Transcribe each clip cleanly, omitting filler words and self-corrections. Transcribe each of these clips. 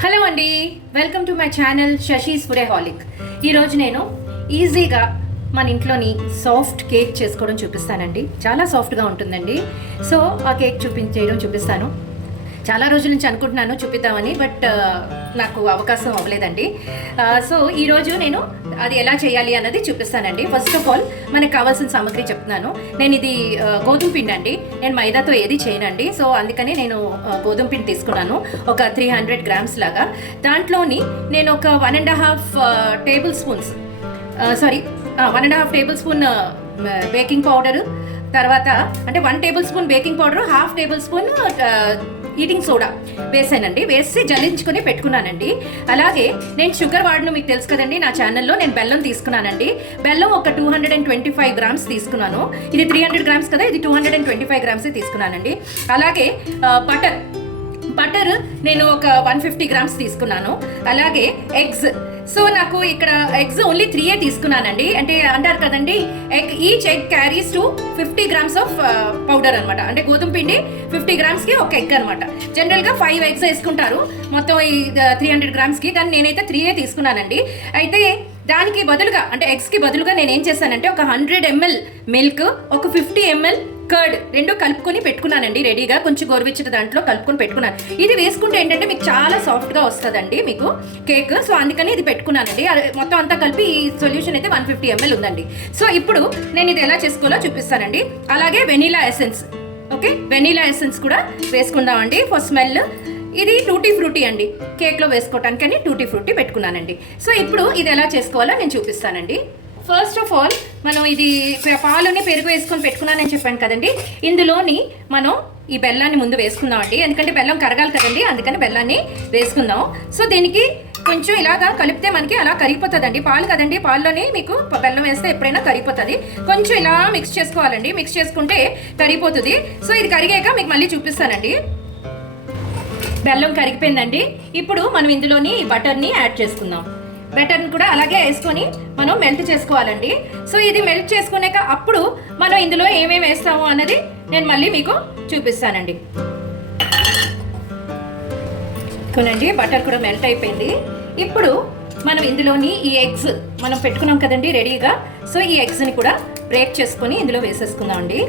Hello అండి, welcome to my channel Shashi's ఫుడేహాలిక్. ఈరోజు నేను ఈజీగా మన ఇంట్లోని సాఫ్ట్ కేక్ చేసుకోవడం చూపిస్తానండి. చాలా సాఫ్ట్గా ఉంటుందండి. సో ఆ కేక్ చూపిస్తాను. చాలా రోజుల నుంచి అనుకుంటున్నాను చూపిద్దామని, బట్ నాకు అవకాశం అవ్వలేదండి. సో ఈరోజు నేను అది ఎలా చేయాలి అన్నది చూపిస్తానండి. ఫస్ట్ ఆఫ్ ఆల్ మనకు కావాల్సిన సామాగ్రి చెప్తున్నాను. నేను ఇది గోధుమ పిండి అండి. నేను మైదాతో ఏది చేయనండి. సో అందుకని నేను గోధుమ పిండి తీసుకున్నాను, ఒక 300 గ్రామ్స్ లాగా. దాంట్లోని నేను ఒక 1.5 table spoons 1.5 table spoon baking powder, తర్వాత అంటే 1 table spoon baking powder, 1/2 table spoon eating soda వేసానండి. వేసి జల్లించుకొని పెట్టుకున్నానండి. అలాగే నేను షుగర్ వాడను, మీకు తెలుసు కదండి. నా ఛానల్లో నేను బెల్లం తీసుకున్నానండి. బెల్లం ఒక 225 గ్రామ్స్ తీసుకున్నాను. ఇది 300 గ్రామ్స్ కదా, ఇది 225 గ్రామ్స్ తీసుకున్నానండి. అలాగే బటర్ నేను ఒక 150 గ్రామ్స్ తీసుకున్నాను. అలాగే ఎగ్స్, సో నాకు ఇక్కడ ఎగ్స్ ఓన్లీ 3 తీసుకున్నానండి. అంటే అంటారు కదండి, each egg carries to 50 grams of powder అనమాట. అంటే గోధుమ పిండి 50 గ్రామ్స్కి ఒక ఎగ్ అనమాట. జనరల్గా 5 ఎగ్స్ వేసుకుంటారు మొత్తం ఈ 300 గ్రామ్స్కి, కానీ నేనైతే 3 తీసుకున్నానండి. అయితే దానికి బదులుగా, అంటే ఎగ్స్కి బదులుగా నేను ఏం చేశానంటే ఒక 100 ml మిల్క్, ఒక 50 ml కర్డ్ రెండు కలుపుకొని పెట్టుకున్నానండి రెడీగా. కొంచెం గోరువెచ్చటి దాంట్లో కలుపుకొని పెట్టుకున్నాను. ఇది వేసుకుంటే ఏంటంటే మీకు చాలా సాఫ్ట్గా వస్తుందండి మీకు కేక్. సో అందుకని ఇది పెట్టుకున్నానండి. మొత్తం అంతా కలిపి ఈ సొల్యూషన్ అయితే 150 ml ఉందండి. సో ఇప్పుడు నేను ఇది ఎలా చేసుకోవాలో చూపిస్తానండి. అలాగే vanilla essence, okay, vanilla essence కూడా వేసుకుందామండి ఫర్ స్మెల్. ఇది టూటీ ఫ్రూటీ అండి, కేక్లో వేసుకోవటానికని టూటీ ఫ్రూటీ పెట్టుకున్నానండి. సో ఇప్పుడు ఇది ఎలా చేసుకోవాలో నేను చూపిస్తానండి. ఫస్ట్ ఆఫ్ ఆల్ మనం ఇది పాలుని పెరుగు వేసుకొని పెట్టుకున్నానని చెప్పాను కదండి. ఇందులోని మనం ఈ బెల్లాన్ని ముందు వేసుకుందామండి, ఎందుకంటే బెల్లం కరగాలి కదండి, అందుకని బెల్లాన్ని వేసుకుందాం. సో దీనికి కొంచెం ఇలాగా కలిపితే మనకి అలా కరిగిపోతుందండి. పాలు కదండి, పాల్లోని మీకు బెల్లం వేస్తే ఎప్పుడైనా కరిగిపోతుంది. కొంచెం ఇలా మిక్స్ చేసుకోవాలండి, మిక్స్ చేసుకుంటే కరిగిపోతుంది. సో ఇది కరిగాక మీకు మళ్ళీ చూపిస్తానండి. బెల్లం కరిగిపోయిందండి. ఇప్పుడు మనం ఇందులోని ఈ బటర్ని యాడ్ చేసుకుందాం. బటర్ని కూడా అలాగే వేసుకొని మనం మెల్ట్ చేసుకోవాలండి. సో ఇది మెల్ట్ చేసుకున్నాక అప్పుడు మనం ఇందులో ఏమేమి వేస్తాము అన్నది నేను మళ్ళీ మీకు చూపిస్తానండి. కొనండి, బటర్ కూడా మెల్ట్ అయిపోయింది. ఇప్పుడు మనం ఇందులోని ఈ ఎగ్స్ మనం పెట్టుకున్నాం కదండి రెడీగా. సో ఈ ఎగ్స్ని కూడా బ్రేక్ చేసుకొని ఇందులో వేసేసుకుందాం అండి.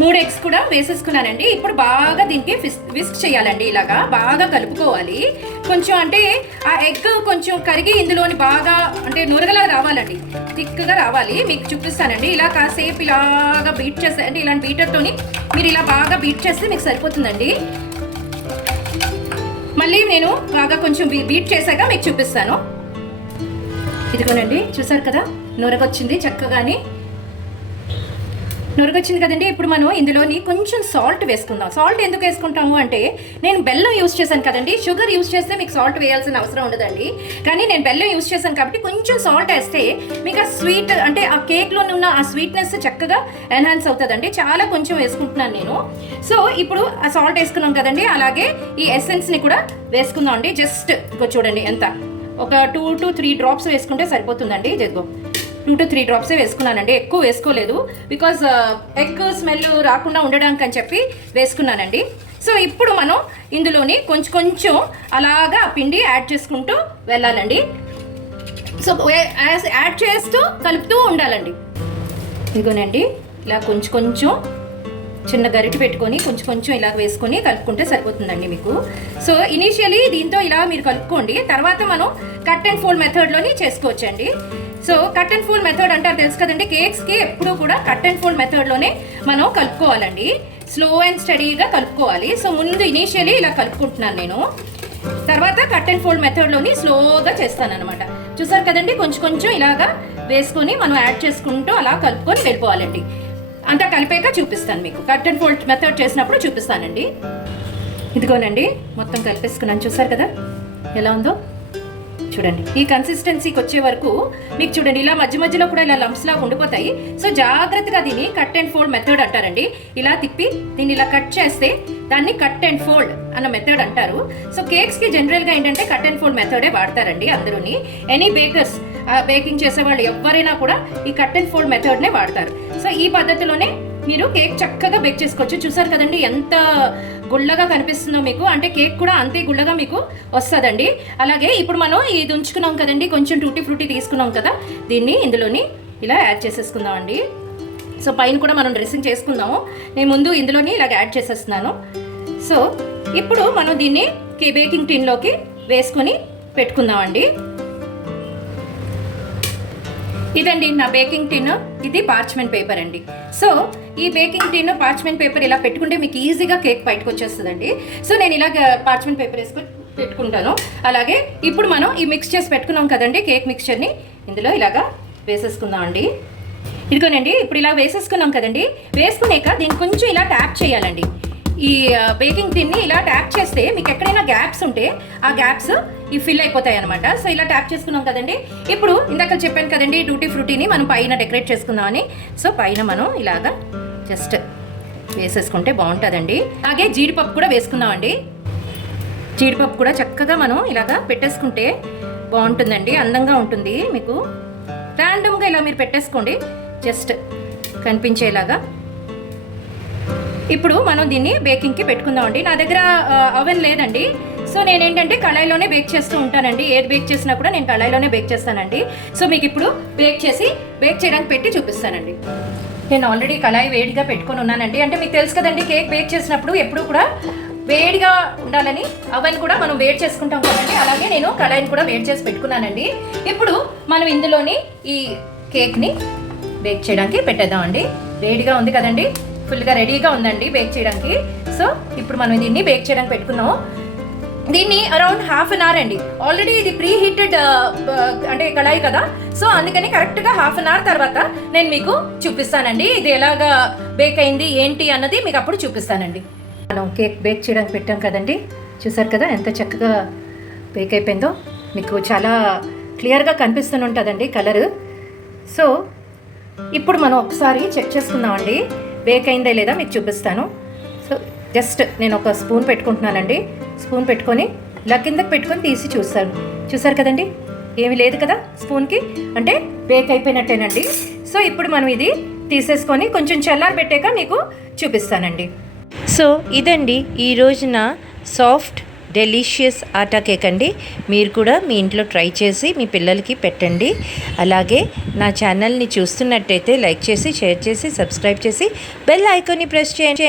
3 ఎగ్స్ కూడా వేసేసుకున్నానండి. ఇప్పుడు బాగా దీనికి విస్క్ చేయాలండి. ఇలాగా బాగా కలుపుకోవాలి. కొంచెం అంటే ఆ ఎగ్ కొంచెం కరిగి ఇందులోని బాగా అంటే నురగలా రావాలండి, థిక్గా రావాలి. మీకు చూపిస్తానండి. ఇలా కాసేపు ఇలాగా బీట్ చేస్తే, అంటే ఇలాంటి బీటర్తోని మీరు ఇలా బాగా బీట్ చేస్తే మీకు సరిపోతుందండి. మళ్ళీ నేను బాగా కొంచెం బీట్ చేశాక మీకు చూపిస్తాను. ఇదిగోనండి, చూసారు కదా, నురగొచ్చింది చక్కగాని నురగొచ్చింది కదండి. ఇప్పుడు మనం ఇందులోని కొంచెం సాల్ట్ వేసుకుందాం. సాల్ట్ ఎందుకు వేసుకుంటాము అంటే, నేను బెల్లం యూస్ చేశాను కదండి. షుగర్ యూస్ చేస్తే మీకు సాల్ట్ వేయాల్సిన అవసరం ఉండదండి, కానీ నేను బెల్లం యూస్ చేశాను కాబట్టి కొంచెం సాల్ట్ వేస్తే మీకు ఆ స్వీట్, అంటే ఆ కేక్లో ఉన్న ఆ స్వీట్నెస్ చక్కగా ఎన్హాన్స్ అవుతుందండి. చాలా కొంచెం వేసుకుంటున్నాను నేను. సో ఇప్పుడు ఆ సాల్ట్ వేసుకున్నాం కదండి, అలాగే ఈ ఎసెన్స్ని కూడా వేసుకుందాం అండి. జస్ట్ చూడండి ఎంత, ఒక 2 to 3 డ్రాప్స్ వేసుకుంటే సరిపోతుందండి. ఇదిగో 2 to 3 డ్రాప్సే వేసుకున్నానండి, ఎక్కువ వేసుకోలేదు. బికాజ్ ఎగ్ స్మెల్ రాకుండా ఉండడానికి అని చెప్పి వేసుకున్నానండి. సో ఇప్పుడు మనం ఇందులోని కొంచెం అలాగా పిండి యాడ్ చేసుకుంటూ వెళ్ళాలండి. సో యాడ్ చేస్తూ కలుపుతూ ఉండాలండి. ఇదిగోనండి, ఇలా కొంచెం చిన్న గరిటె పెట్టుకొని కొంచెం ఇలా వేసుకొని కలుపుకుంటే సరిపోతుందండి మీకు. సో ఇనీషియలీ దీంతో ఇలా మీరు కలుపుకోండి. తర్వాత మనం కట్ అండ్ ఫోల్డ్ మెథడ్లోని చేసుకోవచ్చండి. So cut and fold method అంటారు తెలుసు కదండి. కేక్స్కి ఎప్పుడు కూడా కట్ అండ్ ఫోల్డ్ మెథడ్లోనే మనం కలుపుకోవాలండి. స్లో అండ్ స్టడీగా కలుపుకోవాలి. సో ముందు ఇనీషియలీ ఇలా కలుపుకుంటున్నాను నేను, తర్వాత కట్ అండ్ ఫోల్డ్ మెథడ్లోని స్లోగా చేస్తాను అనమాట. చూసారు కదండి, కొంచెం ఇలాగా వేసుకొని మనం యాడ్ చేసుకుంటూ అలా కలుపుకొని వెళ్ళిపోవాలండి. అంతా కలిపాక చూపిస్తాను మీకు. కట్ అండ్ ఫోల్డ్ మెథడ్ చేసినప్పుడు చూపిస్తానండి. ఇదిగోనండి, మొత్తం కలిపేసుకున్నాను. చూసారు కదా ఎలా ఉందో, చూడండి. ఈ కన్సిస్టెన్సీకి వచ్చే వరకు మీకు చూడండి, ఇలా మధ్యలో కూడా ఇలా లంప్స్ లాగా ఉండిపోతాయి. సో జాగ్రత్తగా దీన్ని కట్ అండ్ ఫోల్డ్ మెథడ్ అంటారండి. ఇలా తిప్పి దీన్ని ఇలా కట్ చేస్తే దాన్ని కట్ అండ్ ఫోల్డ్ అన్న మెథడ్ అంటారు. సో కేక్స్కి జనరల్గా ఏంటంటే కట్ అండ్ ఫోల్డ్ మెథడే వాడతారండి అందరూని. ఎనీ బేకర్స్, బేకింగ్ చేసేవాళ్ళు ఎవరైనా కూడా ఈ కట్ అండ్ ఫోల్డ్ మెథడ్నే వాడతారు. సో ఈ పద్ధతిలోనే మీరు కేక్ చక్కగా బేక్ చేసుకోవచ్చు. చూసారు కదండి ఎంత గుళ్ళగా కనిపిస్తుందో మీకు, అంటే కేక్ కూడా అంతే గుళ్ళగా మీకు వస్తుందండి. అలాగే ఇప్పుడు మనం ఇది ఉంచుకున్నాం కదండి, కొంచెం టూటీ ఫ్రూటీ తీసుకున్నాం కదా, దీన్ని ఇందులోని ఇలా యాడ్ చేసేసుకుందాం అండి. సో పైన కూడా మనం డ్రెస్సింగ్ చేసుకుందాము. నేను ముందు ఇందులోని ఇలాగ యాడ్ చేసేస్తున్నాను. సో ఇప్పుడు మనం దీన్ని బేకింగ్ టిన్లోకి వేసుకొని పెట్టుకుందామండి. ఇదండి నా బేకింగ్ టిన్, ఇది పార్చ్మెంట్ పేపర్ అండి. సో ఈ బేకింగ్ టిన్ పార్చ్మెంట్ పేపర్ ఇలా పెట్టుకుంటే మీకు ఈజీగా కేక్ బయటకు వచ్చేస్తుందండి. సో నేను ఇలాగ పార్చ్మెంట్ పేపర్ వేసుకొని పెట్టుకుంటాను. అలాగే ఇప్పుడు మనం ఈ మిక్స్ చేసి పెట్టుకున్నాం కదండి కేక్ మిక్స్చర్ని ఇందులో ఇలాగా వేసేసుకుందాం అండి. ఇదిగోనండి ఇప్పుడు ఇలా వేసేసుకున్నాం కదండి. వేసుకున్నాక దీన్ని కొంచెం ఇలా ట్యాప్ చేయాలండి. ఈ బేకింగ్ టిన్ని ఇలా ట్యాప్ చేస్తే మీకు ఎక్కడైనా గ్యాప్స్ ఉంటే ఆ గ్యాప్స్ ఇవి ఫిల్ అయిపోతాయి అనమాట. సో ఇలా ట్యాప్ చేసుకున్నాం కదండి. ఇప్పుడు ఇందాక చెప్పాను కదండి టూటీ ఫ్రూటీని మనం పైన డెకరేట్ చేసుకుందామని. సో పైన మనం ఇలాగా జస్ట్ వేసేసుకుంటే బాగుంటుందండి. అలాగే జీడిపప్పు కూడా వేసుకుందామండి. జీడిపప్పు కూడా చక్కగా మనం ఇలాగా పెట్టేసుకుంటే బాగుంటుందండి, అందంగా ఉంటుంది. మీకు ర్యాండమ్గా ఇలా మీరు పెట్టేసుకోండి జస్ట్ కనిపించేలాగా. ఇప్పుడు మనం దీన్ని బేకింగ్కి పెట్టుకుందామండి. నా దగ్గర అవెన్ లేదండి. సో నేనేంటంటే కళాయిలోనే బేక్ చేస్తూ ఉంటానండి. ఏది బేక్ చేసినా కూడా నేను కళాయిలోనే బేక్ చేస్తానండి. సో మీకు ఇప్పుడు బేక్ చేయడానికి పెట్టి చూపిస్తానండి. నేను ఆల్రెడీ కళాయి వేడిగా పెట్టుకొని ఉన్నానండి. అంటే మీకు తెలుసు కదండి కేక్ బేక్ చేసినప్పుడు ఎప్పుడు కూడా వేడిగా ఉండాలని అవెన్ కూడా మనం వేడి చేసుకుంటాం కదండి. అలాగే నేను కళాయిని కూడా వేడి చేసి పెట్టుకున్నానండి. ఇప్పుడు మనం ఇందులోని ఈ కేక్ని బేక్ చేయడానికి పెట్టేద్దామండి. వేడిగా ఉంది కదండి, ఫుల్గా రెడీగా ఉందండి బేక్ చేయడానికి. సో ఇప్పుడు మనం దీన్ని బేక్ చేయడానికి పెట్టుకున్నాము. దీన్ని అరౌండ్ హాఫ్ అన్ అవర్ అండి. ఆల్రెడీ ఇది ప్రీ హీటెడ్ అంటే కళాయి కదా, సో అందుకని కరెక్ట్గా హాఫ్ అన్ అవర్ తర్వాత నేను మీకు చూపిస్తానండి ఇది ఎలాగా బేక్ అయింది ఏంటి అన్నది మీకు అప్పుడు చూపిస్తానండి. మనం కేక్ బేక్ చేయడానికి పెట్టాం కదండి, చూసారు కదా ఎంత చక్కగా బేక్ అయిపోయిందో. మీకు చాలా క్లియర్గా కనిపిస్తూనే ఉంటుందండి కలరు. సో ఇప్పుడు మనం ఒకసారి చెక్ చేసుకుందామండి బేక్ అయిందా లేదా మీకు చూపిస్తాను. సో జస్ట్ నేను ఒక స్పూన్ పెట్టుకుంటున్నానండి. స్పూన్ పెట్టుకొని ఇలా కిందకి పెట్టుకొని తీసి చూసారు కదండి, ఏమీ లేదు కదా స్పూన్కి, అంటే బేక్ అయిపోయినట్టేనండి. సో ఇప్పుడు మనం ఇది తీసేసుకొని కొంచెం చల్లారి పెట్టాక మీకు చూపిస్తానండి. సో ఇదండి ఈ రోజున సాఫ్ట్ డెలిషియస్ ఆటా కేక్ అండి. మీరు కూడా మీ ఇంట్లో ట్రై చేసి మీ పిల్లలకి పెట్టండి. అలాగే నా ఛానల్ని చూస్తున్నట్టయితే లైక్ చేసి, షేర్ చేసి, సబ్స్క్రైబ్ చేసి బెల్ ఐకాన్ని ప్రెస్ చేయండి.